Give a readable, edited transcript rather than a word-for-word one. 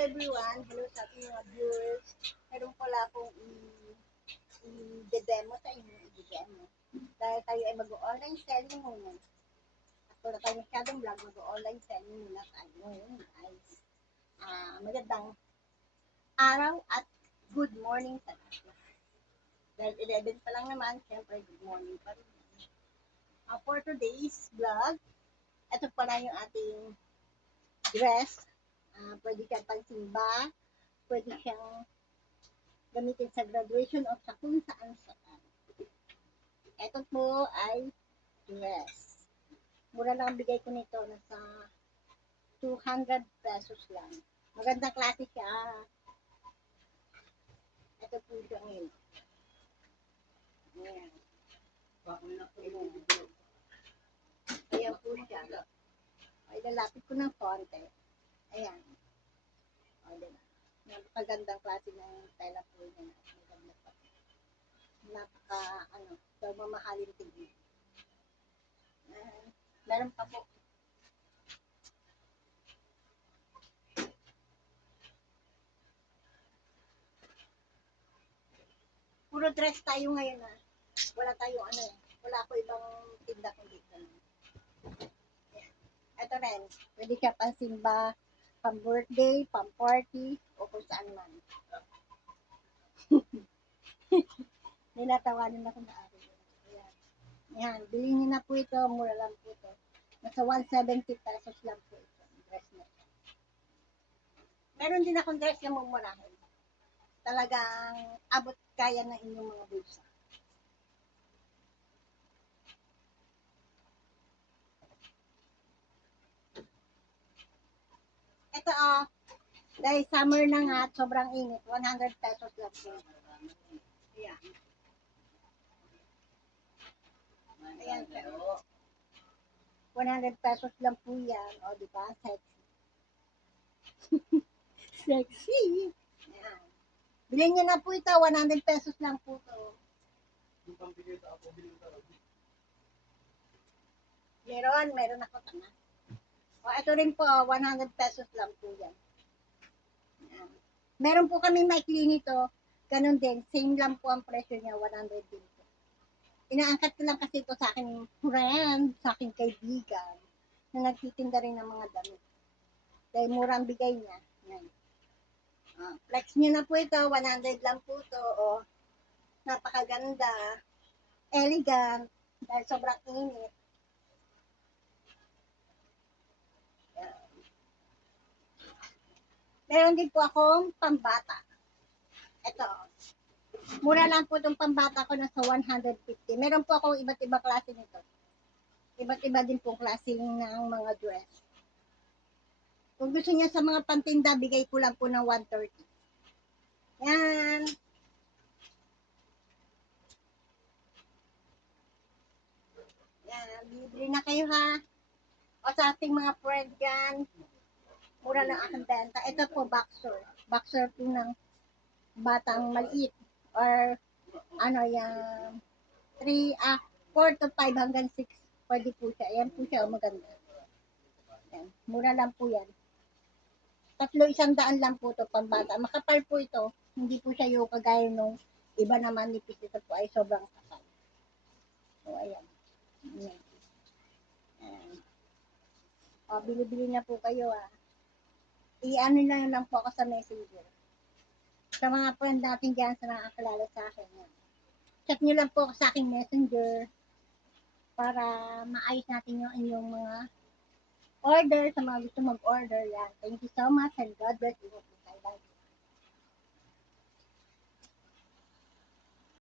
everyone. Hello sa ating mga viewers. Meron pala akong i-demo sa inyo. I-demo. Dahil tayo ay mag-online selling muna. At wala tayo masyadong vlog, mag-online selling muna tayo. Ngayon guys. Magandang araw at good morning sa lahat. Dahil 11 pa lang naman, syempre good morning pa rin. For today's vlog, ito pala yung ating dress. Pwede siyang pansimba, pwede siyang gamitin sa graduation o sa kung saan saan. Ito po ay dress. Mura lang ang bigay ko nito, nasa 200 pesos lang. Magandang klase siya. Ito po siya ngayon. Ayan. Ayan po siya. Ay, lalapit ko ng konti. Ayan. O, diba? Napakagandang klase ng tela po niya. Maganda pa. So mamahalin tingin. Meron pa po. Puro dress tayo ngayon ha. Wala tayo wala ko ibang tinda ko dito. Ito rin, pwede siya pansimba, pang-birthday, pang-party, o kung saan man. Ninatawanan ako na araw. Ayan. Ayan, bilhin niyo na po ito, mura lang po ito. Nasa 170 pesos lang po ito, dress na ito. Meron din akong dress na mumurahin. Talagang abot kaya ng inyong mga bulsa. Ito dahil summer na nga, sobrang init, 100 pesos lang po. Ayan. Ayan, 100 pesos lang po yan. O, di ba? Sexy. Sexy. Ayan. Bilhin niyo na po ito, 100 pesos lang po ito. Meron ako tanga. O, ito rin po, 100 pesos lang po yan. Ayan. Meron po kami maikli nito, ganun din, same lang po ang presyo niya, 100 din po. Inaangkat ko lang kasi ito sa aking friend, sa aking kaibigan, na nagtitinda rin ng mga damit. Dahil murang bigay niya. Ayan. Flex nyo na po ito, 100 lang po ito. O, napakaganda, elegant, dahil sobrang init. Meron din po akong pambata. Ito. Mura lang po itong pambata ko, nasa 150. Meron po akong iba't ibang klase nito. Iba't iba din po klase ng mga dress. Kung gusto niya sa mga pantinda, bigay ko lang po ng 130. Yan. Yan. Bibili na kayo ha. O sa ating mga friend dyan, mura lang aking benta. Ito po, boxer. Boxer po ng batang maliit. Or, yung 4 to 5 hanggang 6. Pwede po siya. Ayan po siya, maganda. Ayan. Mura lang po yan. 300 lang po ito, pambata. Makapal po ito. Hindi po siya yung kagaya nung iba naman nipis. Ito po ay sobrang kapal. So, ayan. Ayan. Ayan. O, bili-bili na po kayo I-ano lang po ako sa messenger. Sa mga friend natin dyan, sa nakakalala sa akin. Chat nyo lang po ako sa aking messenger para maayos natin yung inyong mga order, sa mga gusto mag-order yan. Thank you so much and God bless you.